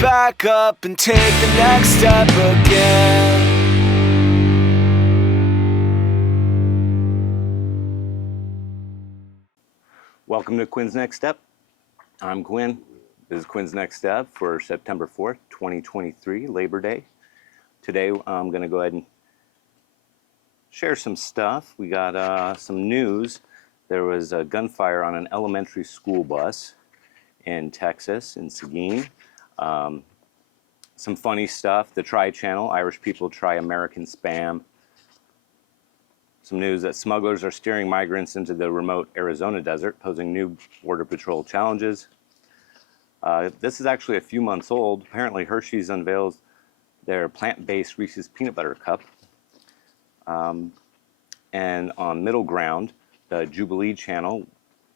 back up and take the next step again. Welcome to Quinn's Next Step. I'm Quinn. This is Quinn's Next Step for September 4th, 2023, Labor Day. Today I'm going to go ahead and share some stuff. We got some news. There was a gunfire on an elementary school bus in Texas, in Seguin. Some funny stuff. The Try Channel, Irish people try American spam. Some news that smugglers are steering migrants into the remote Arizona desert, posing new Border Patrol challenges. This is actually a few months old. Apparently Hershey's unveils their plant-based Reese's peanut butter cup. And on Middle Ground, the Jubilee channel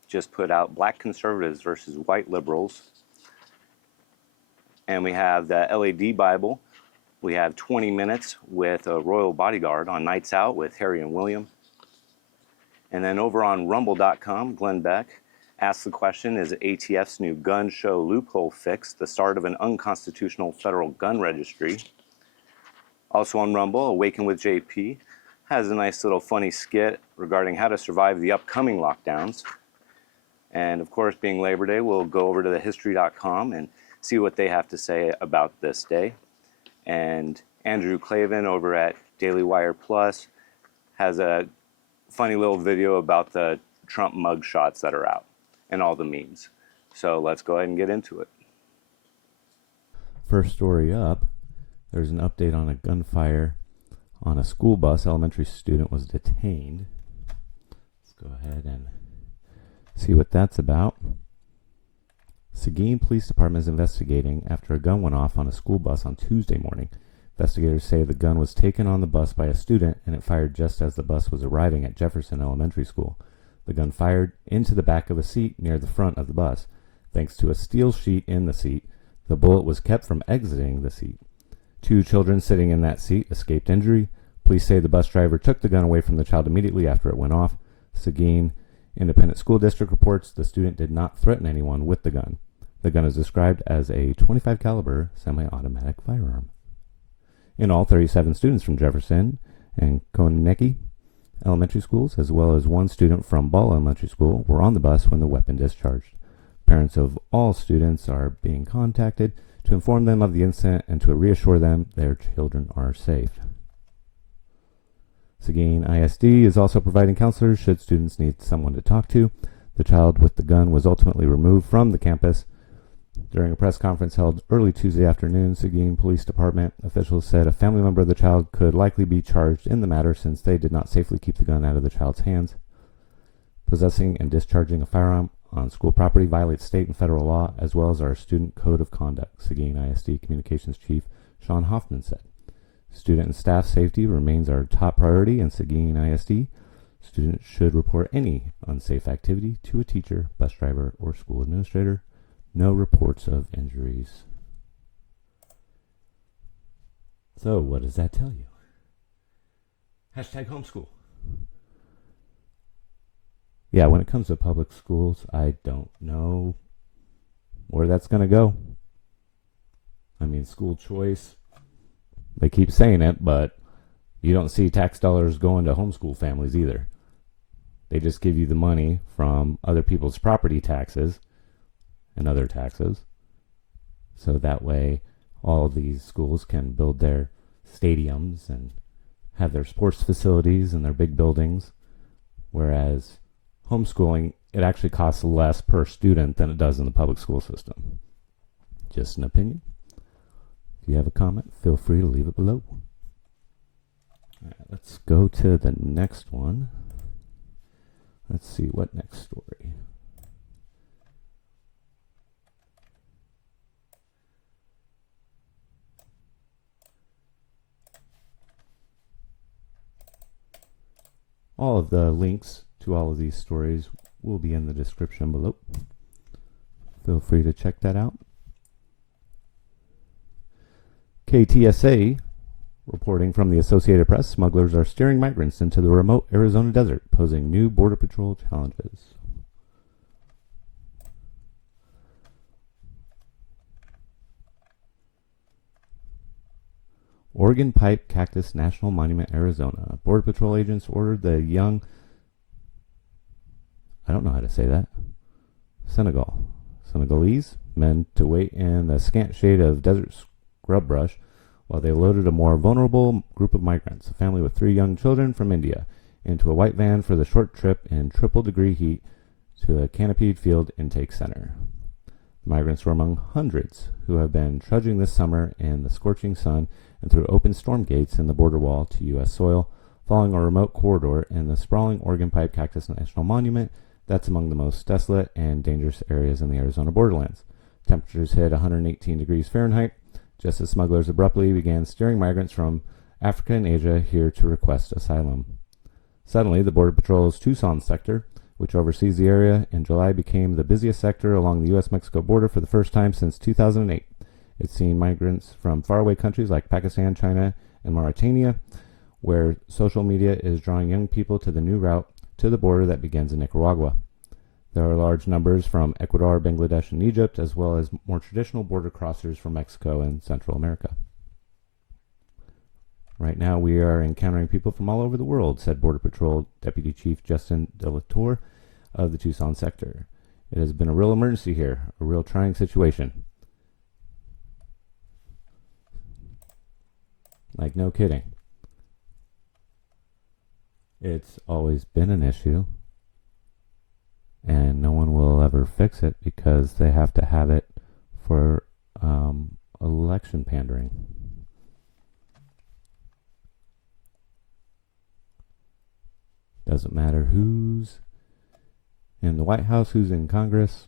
just put out Black conservatives versus white liberals. And we have the LADbible. We have 20 minutes with a royal bodyguard on Nights Out with Harry and William. And then over on rumble.com, Glenn Beck asks the question, is ATF's new gun show loophole fix the start of an unconstitutional federal gun registry? Also on Rumble, Awaken with JP has a nice little funny skit regarding how to survive the upcoming lockdowns. And of course, being Labor Day, we'll go over to the history.com and see what they have to say about this day. And Andrew Klavan over at Daily Wire Plus has a funny little video about the Trump mugshots that are out and all the memes. So let's go ahead and get into it. First story up, there's an update on a gunfire on a school bus. Elementary student was detained. Let's go ahead and see what that's about. Seguin Police Department is investigating after a gun went off on a school bus on Tuesday morning. Investigators say the gun was taken on the bus by a student and it fired just as the bus was arriving at Jefferson Elementary School. The gun fired into the back of a seat near the front of the bus. Thanks to a steel sheet in the seat, the bullet was kept from exiting the seat. 2 children sitting in that seat escaped injury. Police say the bus driver took the gun away from the child immediately after it went off. Seguin Independent School District reports the student did not threaten anyone with the gun. The gun is described as a .25 caliber semi-automatic firearm. In all, 37 students from Jefferson and Konecki elementary schools, as well as 1 student from Ball Elementary School, were on the bus when the weapon discharged. Parents of all students are being contacted to inform them of the incident and to reassure them their children are safe. Seguin ISD is also providing counselors should students need someone to talk to. The child with the gun was ultimately removed from the campus. During a press conference held early Tuesday afternoon, Seguin Police Department officials said a family member of the child could likely be charged in the matter since they did not safely keep the gun out of the child's hands. Possessing and discharging a firearm on school property violates state and federal law as well as our student code of conduct, Seguin ISD Communications Chief Sean Hoffman said. Student and staff safety remains our top priority in Seguin ISD. Students should report any unsafe activity to a teacher, bus driver, or school administrator. No reports of injuries. So, what does that tell you? Hashtag homeschool. Yeah, when it comes to public schools, I don't know where that's going to go. I mean, school choice, they keep saying it, but you don't see tax dollars going to homeschool families either. They just give you the money from other people's property taxes and other taxes. So that way all of these schools can build their stadiums and have their sports facilities and their big buildings. Whereas homeschooling, it actually costs less per student than it does in the public school system. Just an opinion. If you have a comment, feel free to leave it below. All right, let's go to the next one. Let's see, what next story? All of the links to all of these stories will be in the description below. Feel free to check that out. KTSA reporting from the Associated Press, smugglers are steering migrants into the remote Arizona desert, posing new Border Patrol challenges. Oregon Pipe Cactus National Monument, Arizona. Border Patrol agents ordered the young, I don't know how to say that, Senegalese men to wait in the scant shade of desert scrub brush while they loaded a more vulnerable group of migrants, a family with 3 young children from India, into a white van for the short trip in triple-degree heat to a canopied field intake center. The migrants were among hundreds who have been trudging this summer in the scorching sun and through open storm gates in the border wall to U.S. soil, following a remote corridor in the sprawling Oregon Pipe Cactus National Monument that's among the most desolate and dangerous areas in the Arizona borderlands. Temperatures hit 118 degrees Fahrenheit, just as smugglers abruptly began steering migrants from Africa and Asia here to request asylum. Suddenly, the Border Patrol's Tucson sector, which oversees the area, in July became the busiest sector along the U.S.-Mexico border for the first time since 2008. It's seen migrants from faraway countries like Pakistan, China, and Mauritania, where social media is drawing young people to the new route to the border that begins in Nicaragua. There are large numbers from Ecuador, Bangladesh, and Egypt, as well as more traditional border crossers from Mexico and Central America. Right now, we are encountering people from all over the world, said Border Patrol Deputy Chief Justin Delatour of the Tucson sector. It has been a real emergency here, a real trying situation. Like, no kidding. It's always been an issue, and no one will ever fix it because they have to have it for election pandering. Doesn't matter who's in the White House, who's in Congress,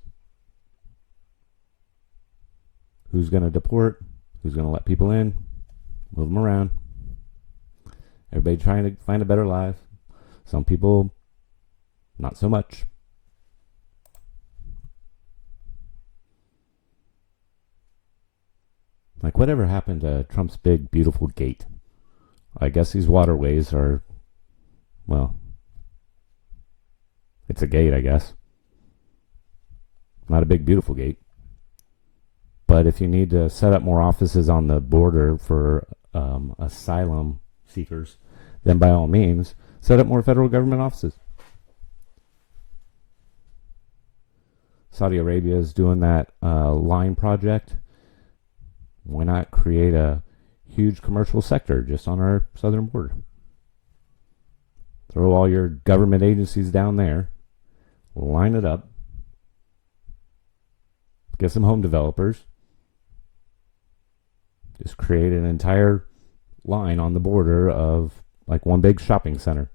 who's going to deport, who's going to let people in, move them around. Everybody trying to find a better life. Some people, not so much. Like, whatever happened to Trump's big, beautiful gate? I guess these waterways are, well, it's a gate, I guess. Not a big, beautiful gate. But if you need to set up more offices on the border for asylum seekers, then by all means, set up more federal government offices. Saudi Arabia is doing that line project. Why not create a huge commercial sector just on our southern border? Throw all your government agencies down there. Line it up. Get some home developers. Just create an entire line on the border of like one big shopping center.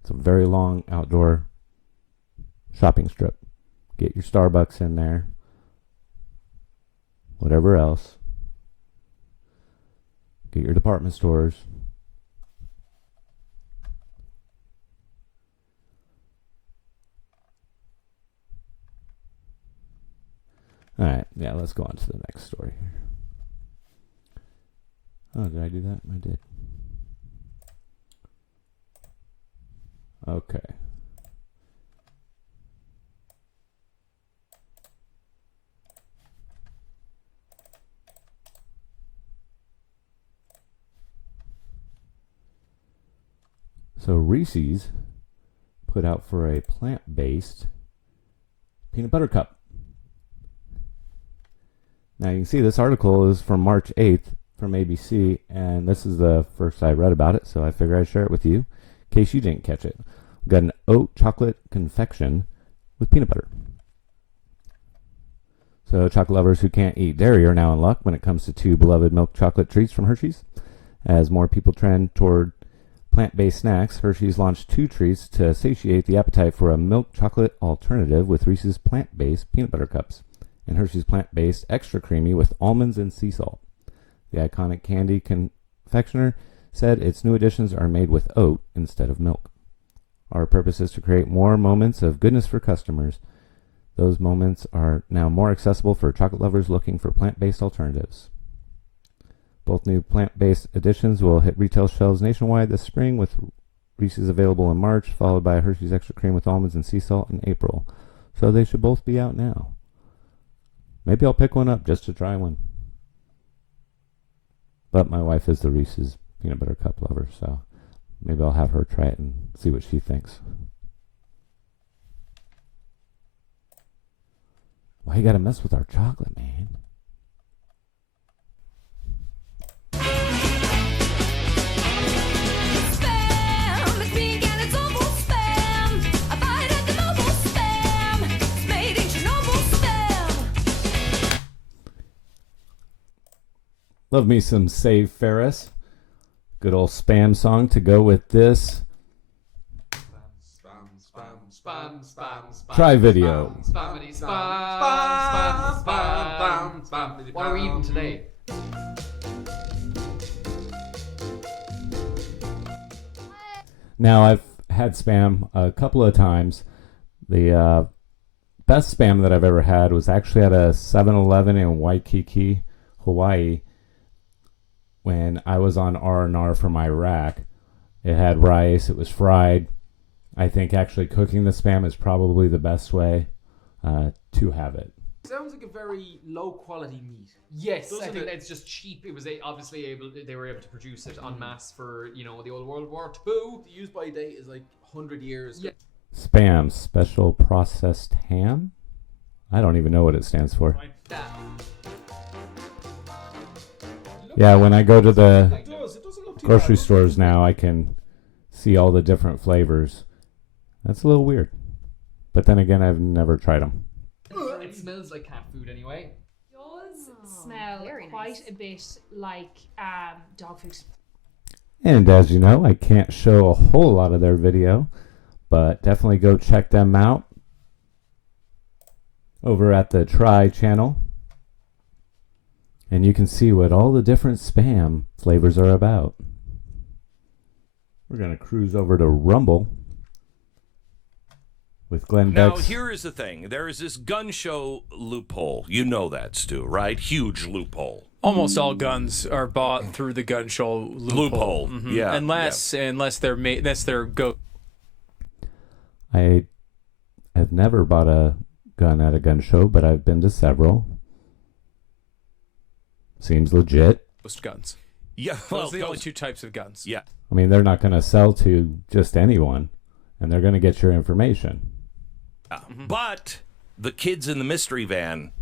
It's a very long outdoor shopping strip. Get your Starbucks in there. Whatever else. Get your department stores. Alright, yeah, let's go on to the next story here. Oh, did I do that? I did. Okay. So Reese's put out for a plant-based peanut butter cup. Now you can see this article is from March 8th from ABC, and this is the first I read about it, so I figured I'd share it with you in case you didn't catch it. We've got an oat chocolate confection with peanut butter. So chocolate lovers who can't eat dairy are now in luck when it comes to 2 beloved milk chocolate treats from Hershey's. As more people trend toward plant-based snacks, Hershey's launched 2 treats to satiate the appetite for a milk chocolate alternative with Reese's plant-based peanut butter cups and Hershey's plant-based extra creamy with almonds and sea salt. The iconic candy confectioner said its new additions are made with oat instead of milk. Our purpose is to create more moments of goodness for customers. Those moments are now more accessible for chocolate lovers looking for plant-based alternatives. Both new plant-based additions will hit retail shelves nationwide this spring, with Reese's available in March, followed by Hershey's extra cream with almonds and sea salt in April. So they should both be out now. Maybe I'll pick one up just to try one. But my wife is the Reese's peanut butter cup lover, so maybe I'll have her try it and see what she thinks. Why you gotta mess with our chocolate, man? Spam, it's big and it's awful spam. I buy it at the mobile spam. It's made in Chernobyl spam. Love me some Save Ferris. Good old spam song to go with this. Spam, spam. Try video. Spammity spam. Spam. What are we eating today? Now, I've had spam a couple of times. The best spam that I've ever had was actually at a 7-Eleven in Waikiki, Hawaii, when I was on R&R from Iraq. It had rice. It was fried. I think actually cooking the spam is probably the best way to have it. Sounds like a very low quality meat. Yes, Doesn't I think it? it's just cheap. It was obviously they were able to produce it en masse for the old World War II. The use by date is like 100 years. Yeah. Spam, special processed ham? I don't even know what it stands for. Yeah, when I go to the It does. It doesn't look too grocery bad. stores now, I can see all the different flavors. That's a little weird. But then again, I've never tried them. It smells like cat food anyway. Does smell very quite nice. a bit like dog food. And as you know, I can't show a whole lot of their video, but definitely go check them out over at the Try channel. And you can see what all the different spam flavors are about. We're going to cruise over to Rumble with Glenn Now, Beck's. here is the thing. There is this gun show loophole. You know that, Stu, right? Huge loophole. Almost all guns are bought through the gun show loophole. Loophole, yeah, Unless they're go. I have never bought a gun at a gun show, but I've been to several. Seems legit. Ghost guns. Yeah, Those are the only two types of guns. Yeah. I mean, they're not going to sell to just anyone, and they're going to get your information. But the kids in the mystery van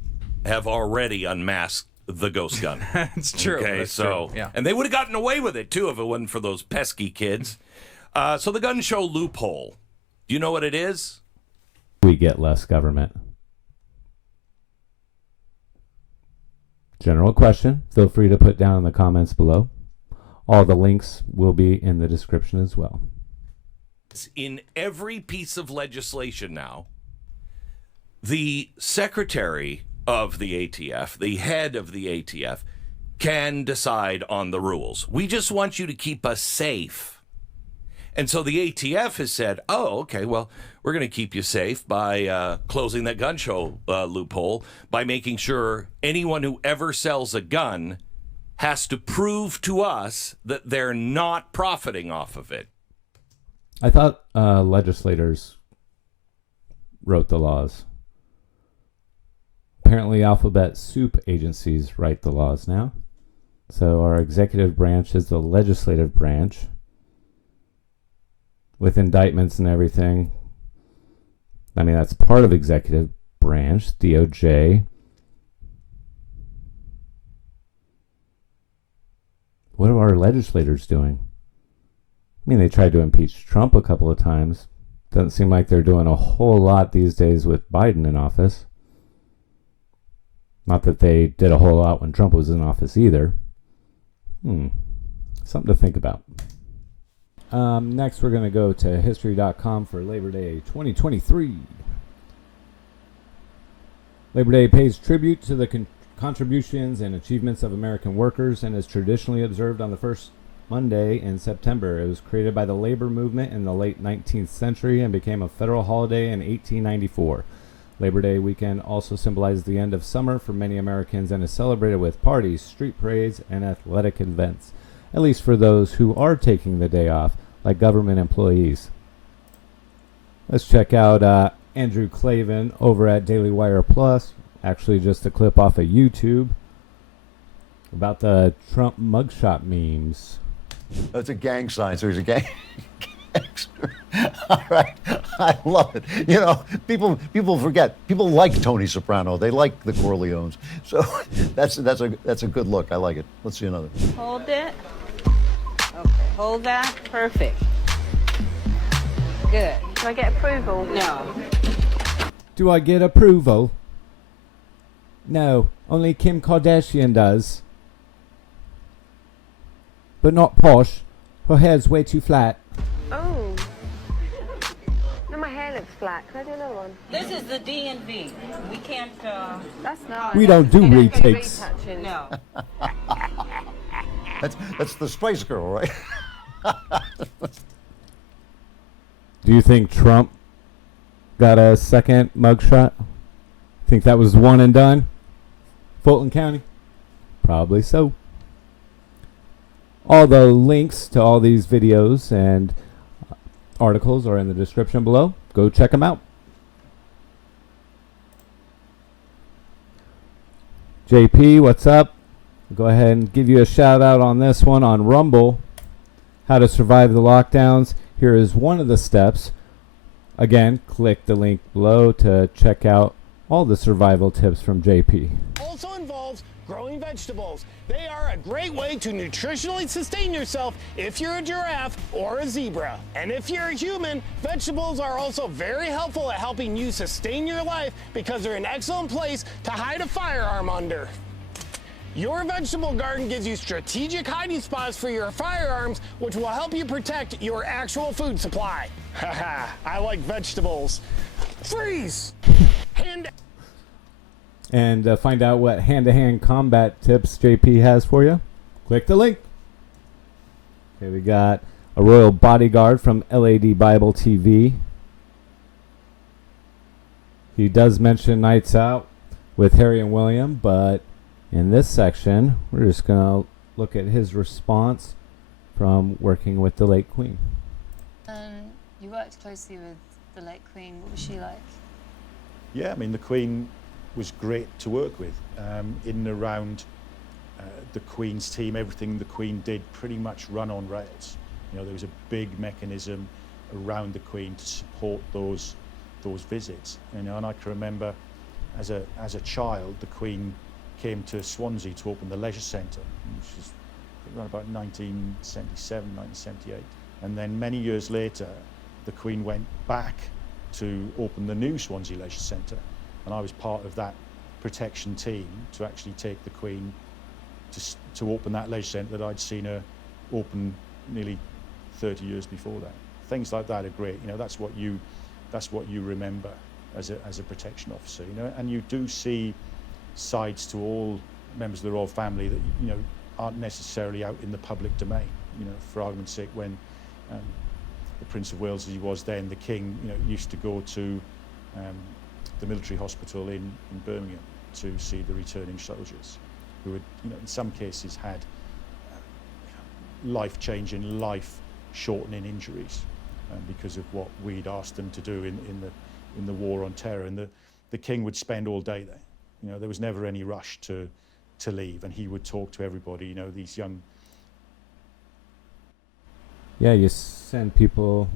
have already unmasked the ghost gun. It's true. Okay, That's so true. Yeah. and they would have gotten away with it too if it wasn't for those pesky kids. So the gun show loophole. Do you know what it is? We get less government. General question. Feel free to put down in the comments below. All the links will be in the description as well. It's in every piece of legislation now. The secretary of the ATF, the head of the ATF, can decide on the rules. We just want you to keep us safe. And so the ATF has said, oh, okay, well, we're going to keep you safe by closing that gun show loophole, by making sure anyone who ever sells a gun has to prove to us that they're not profiting off of it. I thought legislators wrote the laws. Apparently, alphabet soup agencies write the laws now. So our executive branch is the legislative branch with indictments and everything. I mean, that's part of executive branch, DOJ. What are our legislators doing? I mean, they tried to impeach Trump a couple of times. Doesn't seem like they're doing a whole lot these days with Biden in office. Not that they did a whole lot when Trump was in office either. Something to think about. Next, we're going to go to history.com for Labor Day 2023. Labor Day pays tribute to the contributions and achievements of American workers and is traditionally observed on the first Monday in September. It was created by the labor movement in the late 19th century and became a federal holiday in 1894. Labor Day weekend also symbolizes the end of summer for many Americans and is celebrated with parties, street parades, and athletic events, at least for those who are taking the day off, like government employees. Let's check out Andrew Klavan over at Daily Wire Plus. Actually, just a clip off of YouTube. about the Trump mugshot memes. That's a gang sign, so he's a gang. Gangster. All right, I love it. You know, people forget. People like Tony Soprano. They like the Corleones. So that's a good look. I like it. Let's see another. Hold it. Okay, hold that. Perfect. Good. Do I get approval? No. Do I get approval? No, only Kim Kardashian does. But not Posh. Her hair's way too flat. Oh. No, my hair looks flat. Can I do another one? This is the D&V. We can't, That's not. We don't do retakes. No. That's the Spice Girl, right? Do you think Trump got a second mugshot? Think that was one and done? Fulton County? Probably so. All the links to all these videos and articles are in the description below. Go check them out. JP, what's up? I'll go ahead and give you a shout out on this one on Rumble. How to survive the lockdowns. Here is one of the steps. Again, click the link below to check out all the survival tips from JP. Also involves growing vegetables. They are a great way to nutritionally sustain yourself if you're a giraffe or a zebra. And if you're a human, vegetables are also very helpful at helping you sustain your life because they're an excellent place to hide a firearm under. Your vegetable garden gives you strategic hiding spots for your firearms, which will help you protect your actual food supply. Haha, I like vegetables. Freeze! And find out what hand-to-hand combat tips JP has for you. Click the link. Okay, we got a royal bodyguard from LADbible TV. He does mention Nights Out with Harry and William, but in this section, we're just going to look at his response from working with the late Queen. You worked closely with the late Queen. What was she like? Yeah, I mean, the Queen was great to work with. In and around the Queen's team, everything the Queen did pretty much run on rails. You know, there was a big mechanism around the Queen to support those visits. You know, and I can remember as a child, the Queen came to Swansea to open the leisure centre, which was around about 1977, 1978. And then many years later, the Queen went back to open the new Swansea Leisure Centre. And I was part of that protection team to actually take the Queen to open that leisure centre that I'd seen her open nearly 30 years before that. Things like that are great. You know, that's what you remember as a protection officer. You know, and you do see sides to all members of the royal family that, you know, aren't necessarily out in the public domain. You know, for argument's sake, when the Prince of Wales, as he was then, the King, you know, used to go to the military hospital in Birmingham to see the returning soldiers who had, you know, in some cases had life-changing, life-shortening injuries because of what we'd asked them to do in the war on terror. And the King would spend all day there. You know, there was never any rush to leave, and he would talk to everybody, you know, these young... Yeah, you send people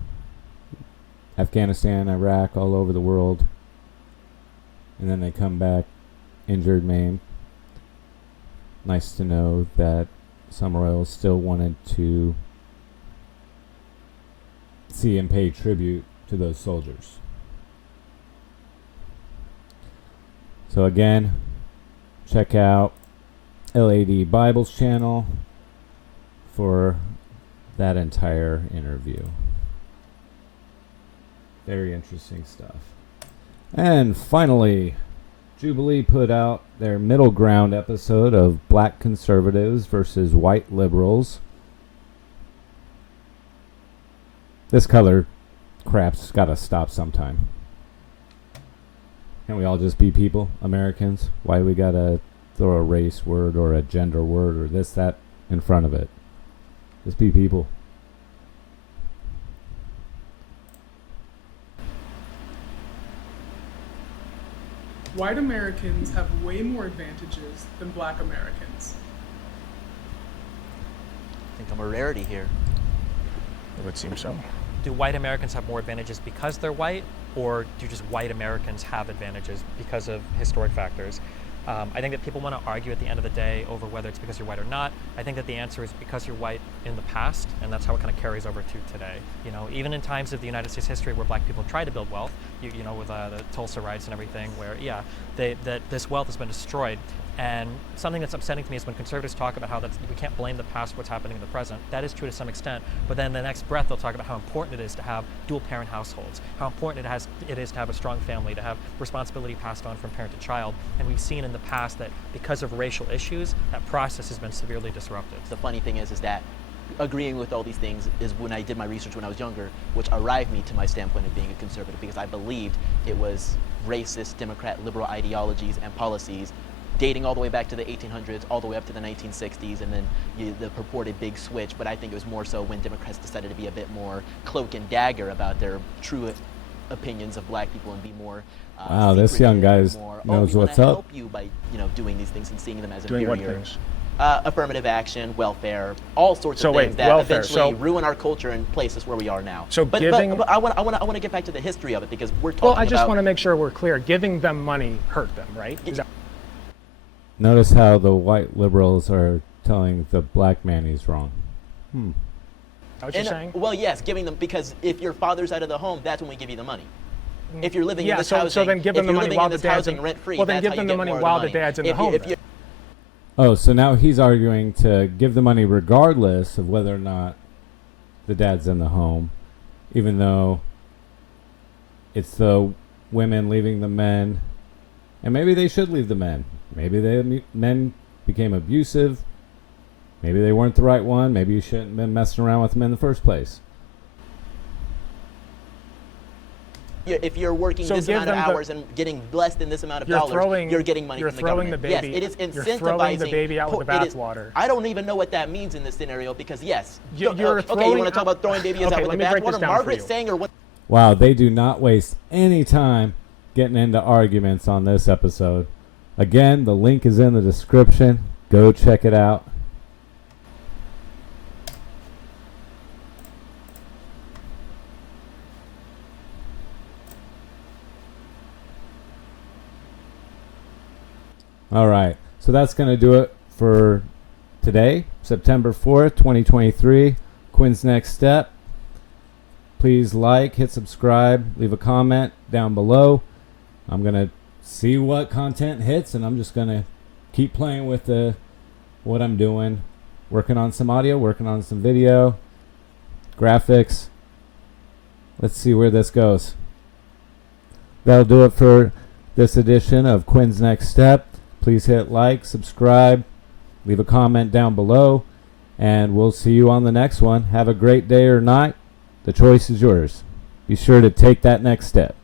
Afghanistan, Iraq, all over the world, and then they come back injured, maimed. Nice to know that some royals still wanted to see and pay tribute to those soldiers. So again, check out LADbible's channel for that entire interview. Very interesting stuff. And finally, Jubilee put out their middle ground episode of Black Conservatives versus White Liberals. This color crap's gotta stop sometime. Can't we all just be people, Americans? Why do we gotta throw a race word or a gender word or this, that in front of it? Just be people. White Americans have way more advantages than black Americans. think I'm a rarity here. It would seem so. Do white Americans have more advantages because they're white, or do just white Americans have advantages because of historic factors? I think that people want to argue at the end of the day over whether it's because you're white or not. I think that the answer is because you're white in the past, and that's how it kind of carries over to today. You know, even in times of the United States history where black people tried to build wealth, you know, with the Tulsa riots and everything, where that this wealth has been destroyed. And something that's upsetting to me is when conservatives talk about how we can't blame the past for what's happening in the present. That is true to some extent, but then the next breath they'll talk about how important it is to have dual parent households, how important it is to have a strong family, to have responsibility passed on from parent to child. And we've seen in the past that because of racial issues, that process has been severely disrupted. The funny thing is that agreeing with all these things is when I did my research when I was younger, which arrived me to my standpoint of being a conservative, because I believed it was racist, Democrat, liberal ideologies and policies dating all the way back to the 1800s, all the way up to the 1960s, and then the purported big switch. But I think it was more so when Democrats decided to be a bit more cloak and dagger about their true opinions of black people and be more wow, this young guy knows what's up. Help you by doing these things and seeing them as Doing inferior. what things? Affirmative action, welfare, all sorts of things that eventually ruin our culture and place us where we are now. So but I want to get back to the history of it, because we're talking Well, I just about, want to make sure we're clear. Giving them money hurt them, right? Notice how the white liberals are telling the black man he's wrong. What you're saying? Well, yes, giving them, because if your father's out of the home, that's when we give you the money. If you're living in this housing, so then give them the money while the dad's rent-free, well, then give them the money while the dad's in the home. Oh, so now he's arguing to give the money regardless of whether or not the dad's in the home, even though it's the women leaving the men, and maybe they should leave the men. Maybe the men became abusive. Maybe they weren't the right one. Maybe you shouldn't have been messing around with them in the first place. If you're working this amount of hours and getting less than this amount of dollars, you're getting money from the government. Yes, it is incentivizing. You're throwing the baby out with the bathwater. I don't even know what that means in this scenario, because yes. You're okay, you want to talk about throwing babies out with the bathwater? Margaret saying, or what? Wow, they do not waste any time getting into arguments on this episode. Again, the link is in the description. Go check it out. All right, so that's going to do it for today, September 4th, 2023. Quinn's Next Step. Please like, hit subscribe, leave a comment down below. I'm going to see what content hits, and I'm just going to keep playing with what I'm doing. Working on some audio, working on some video, graphics. Let's see where this goes. That'll do it for this edition of Quinn's Next Step. Please hit like, subscribe, leave a comment down below, and we'll see you on the next one. Have a great day or night. The choice is yours. Be sure to take that next step.